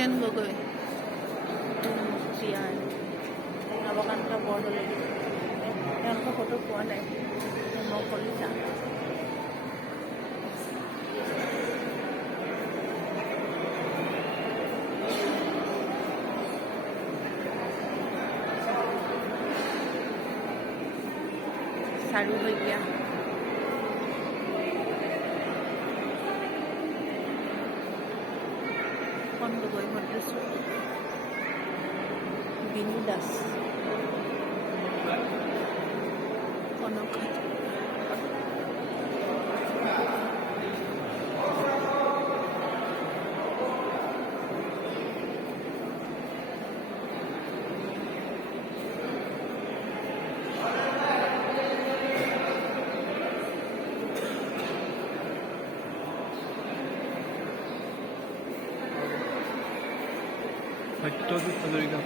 হুছেইন গগৈ, মুফতিয়াৰ, নৱকান্ত বৰদলৈ, তেওঁলোকৰ ফটো পোৱা নাই। মই কলিতা, চাৰু শইকীয়া, কণ গগৈ, ভদ্ৰেশ্বৰ গগৈ, বিনু দাস, কনক হাজৰিকা, সত্যজিৎ হাজৰিকা।